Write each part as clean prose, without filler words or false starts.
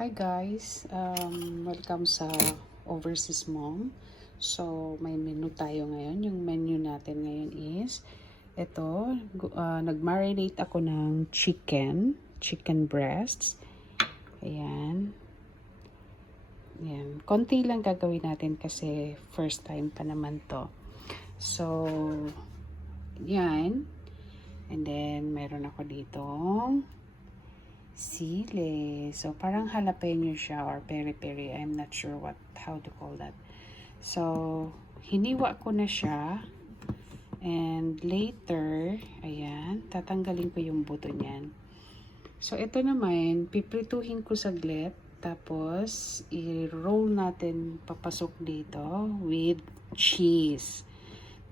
Hi guys, welcome sa Overseas Mom. So, may menu tayo ngayon. Yung menu natin ngayon is ito, nag-marinate ako ng chicken breasts. Ayan. Ayan. Konti lang gagawin natin kasi first time pa naman to. So, yan. And then, meron ako ditong sili. So, parang jalapeno siya or peri-peri. I'm not sure how to call that. So, hiniwa ko na siya. And later, ayan, tatanggalin ko yung buto niyan. So, ito naman, piprituhin ko saglit. Tapos, i-roll natin papasok dito with cheese.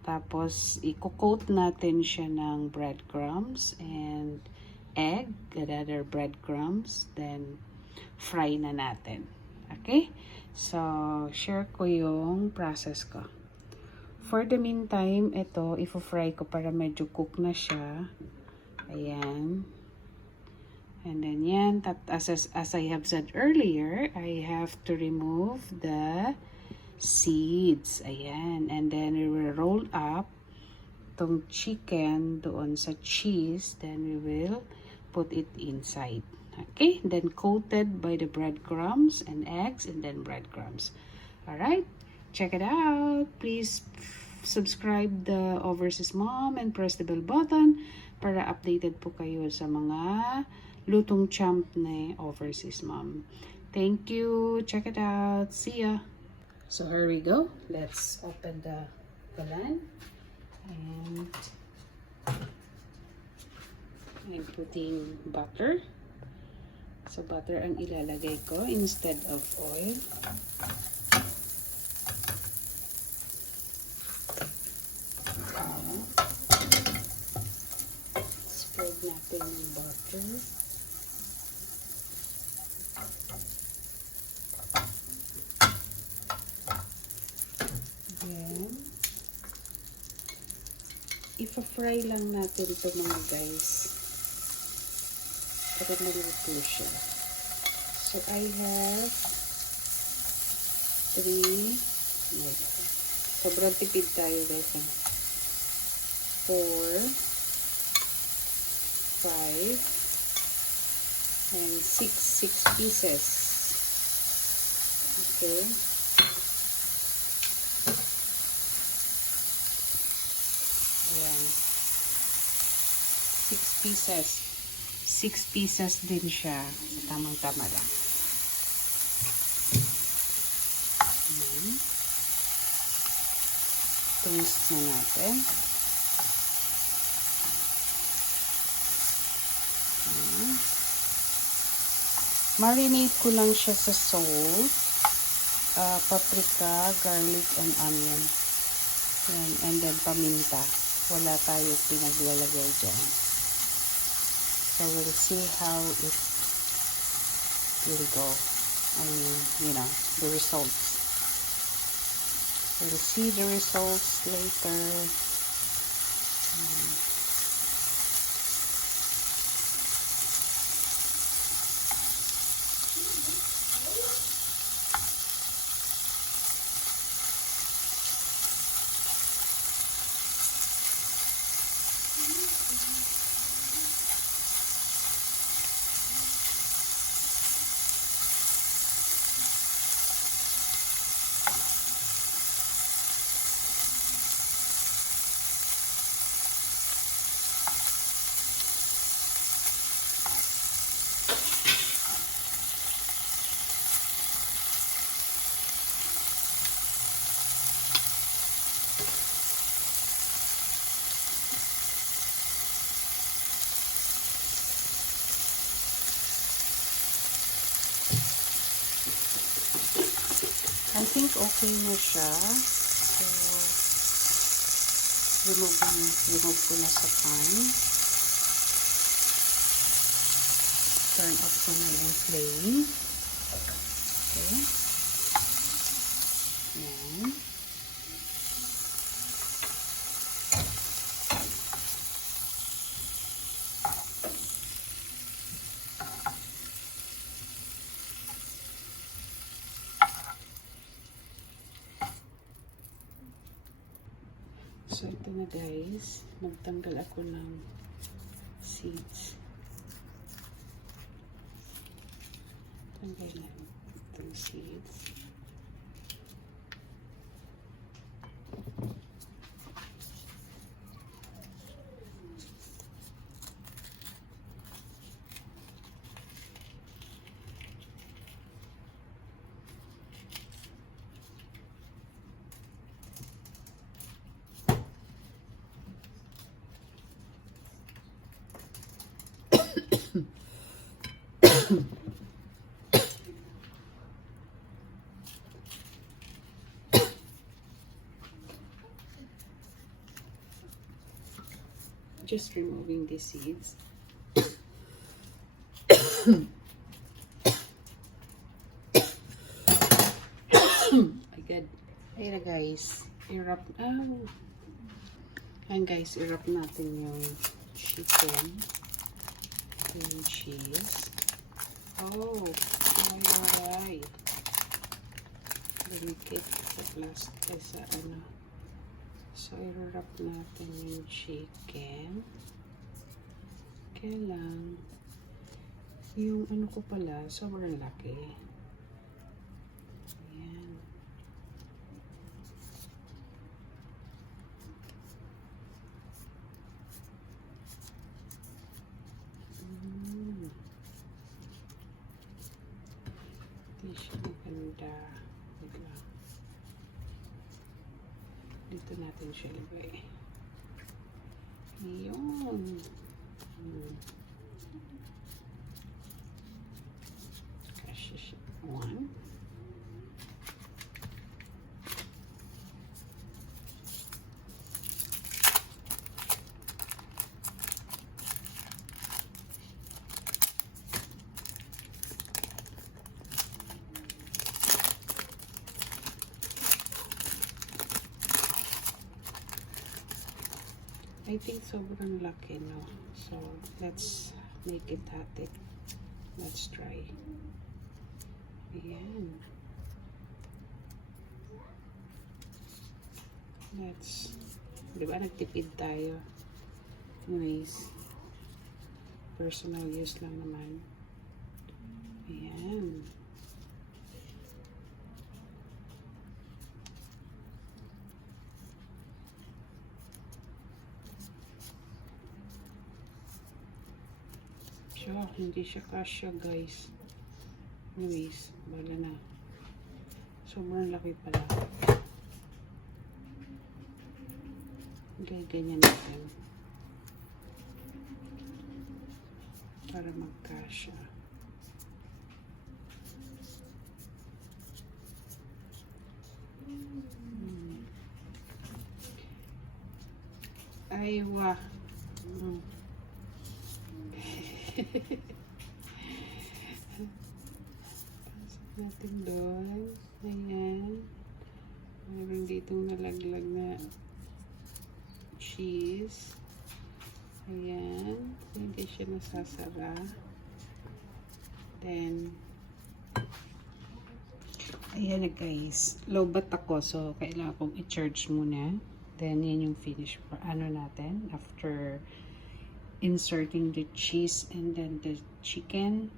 Tapos, i-coat natin siya ng breadcrumbs and egg, other breadcrumbs, then fry na natin. Okay? So, share ko yung process ko. For the meantime, ito, ifo-fry ko para medyo cook na siya. Ayan. And then yan, as I have said earlier, I have to remove the seeds. Ayan. And then we will roll up tong chicken doon sa cheese. Then we will put it inside. Okay, then coated by the breadcrumbs and eggs and then breadcrumbs. Alright, check it out. Please subscribe the Overseas Mom and press the bell button para updated po kayo sa mga lutong champ na Overseas Mom. Thank you. Check it out. See ya. So here we go. Let's open the pan and I'm putting butter. So, butter ang ilalagay ko instead of oil. Spread natin yung butter. Then, ipa-fry lang natin ito mga guys. Para maluto siya. So, I have 3. Sobrang tipid tayo guys. 4, 5, and 6 pieces. Okay. Ayan. 6 pieces. 6 pieces din siya. So, tamang-tama lang. Ayan. Twist na natin. Ayan. Marinate ko lang siya sa salt, paprika, garlic, and onion. Ayan. And then paminta. Wala tayo pinaglalagay dyan. So, we'll see how it will go. I mean, the results. We'll see the results later. I think okay na siya. So, remove ko na sa pan. Turn off ko na yung flame. Okay. Ayan. So, ito na guys. Magtanggal ako ng seeds. Tanggal na itong seeds. Just removing the seeds. My God. Ayun na guys. I-wrap. Ayan guys, i-wrap natin yung chicken. Yung cheese. Oh, alright. Delicate sa plastic sa ano. So, i-wrap natin yung chicken. Kaya lang, yung ano ko pala, sobrang laki. Ayan. Hindi siya maganda. Dito natin siya lagay. Yun. Kasi siya. One. I think sobrang laki, no? So, let's make it hati. Let's try. Ayan. Let's, di ba nagtipid tayo? Anyways, personal use lang naman. Ayan. Hindi siya kasya guys. Anyways, bala na. Sobrang laki pala. Ganyan natin. Para magkasya. Aywa. Pasok natin doon. Ayan. Meron ditong nalaglag na cheese. Ayan. Hindi siya nasasara. Then, ayan na guys. Low-bat ako. So, kailangan kong i-charge muna. Then, yan yung finish. Ano natin? After inserting the cheese and then the chicken.